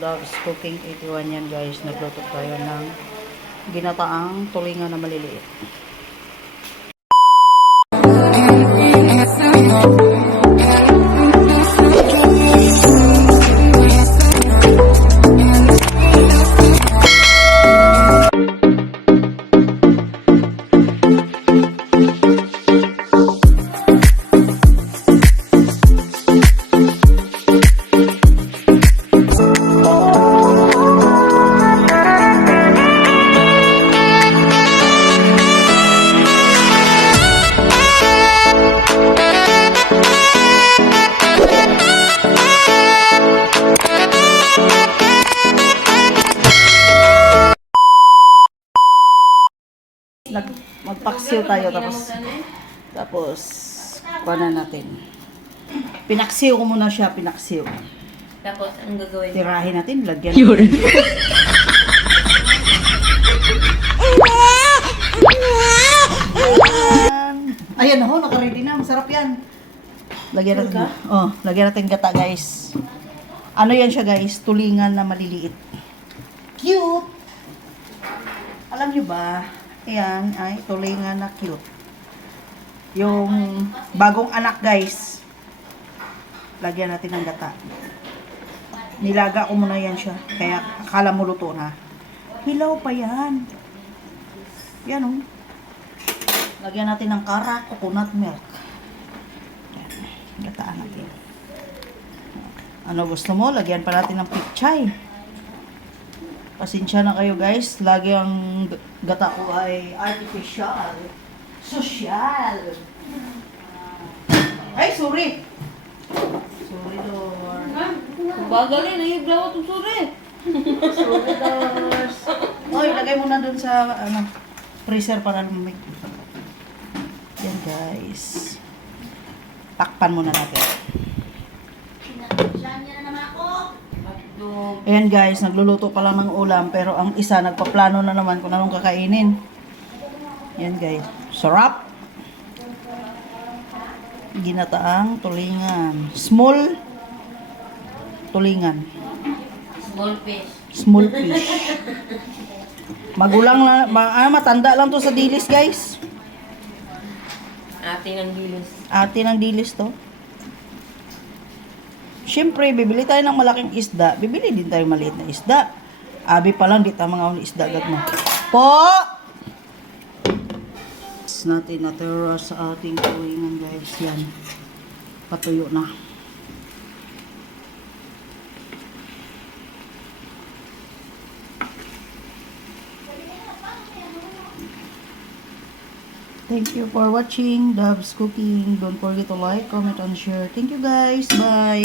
Dove's Cooking 81 yan guys. Nagluto tayo ng ginataang tulingan na maliliit. Magpaksiw tayo tapos paano natin, pinaksiw ko muna siya, pinaksiw Tapos, anong gagawin? tirahin natin, lagyan ayan na ho, nakaready na, masarap yan. Lagyan natin, lagyan natin gata guys. Ano yan siya guys, tulingan na maliliit, cute. Alam nyo ba, ayan ay tulingan na cute. Yung bagong anak guys, lagyan natin ng gata. Nilaga ko muna yan siya, kaya akala mo luto na. Hilaw pa yan. Yan o. Lagyan natin ng kara, coconut milk. Yan. Gataan natin. Ano gusto mo? Lagyan pa natin ng pichay. Pasensya na kayo guys. Lagi ang gata ko ay artificial. Social. Ay, sorry. Sorry, Lord. Bagalin, nahiblaw itong suri. Sorry, Lord. Oy, lagay mo na dun sa freezer para lumamig. Yan guys. Takpan muna natin. Ayan guys, nagluluto pa lang ng ulam pero ang isa nagpaplano na naman kung anong kakainin. Yan guys, sarap. Ginataang tulingan. Small tulingan. Small fish. Small fish. Magulang na, matanda lang to sa dilis guys. Ate ng dilis. Ate ng dilis to. Siyempre, bibili tayo ng malaking isda. Bibili din tayo maliit na isda. Abi pa lang, di tayo mga isda agad mo. Po! Natin natira sa ating tulingan guys. Yan. Patuyo na. Thank you for watching Dove's Cooking. Don't forget to like, comment, and share. Thank you guys. Bye.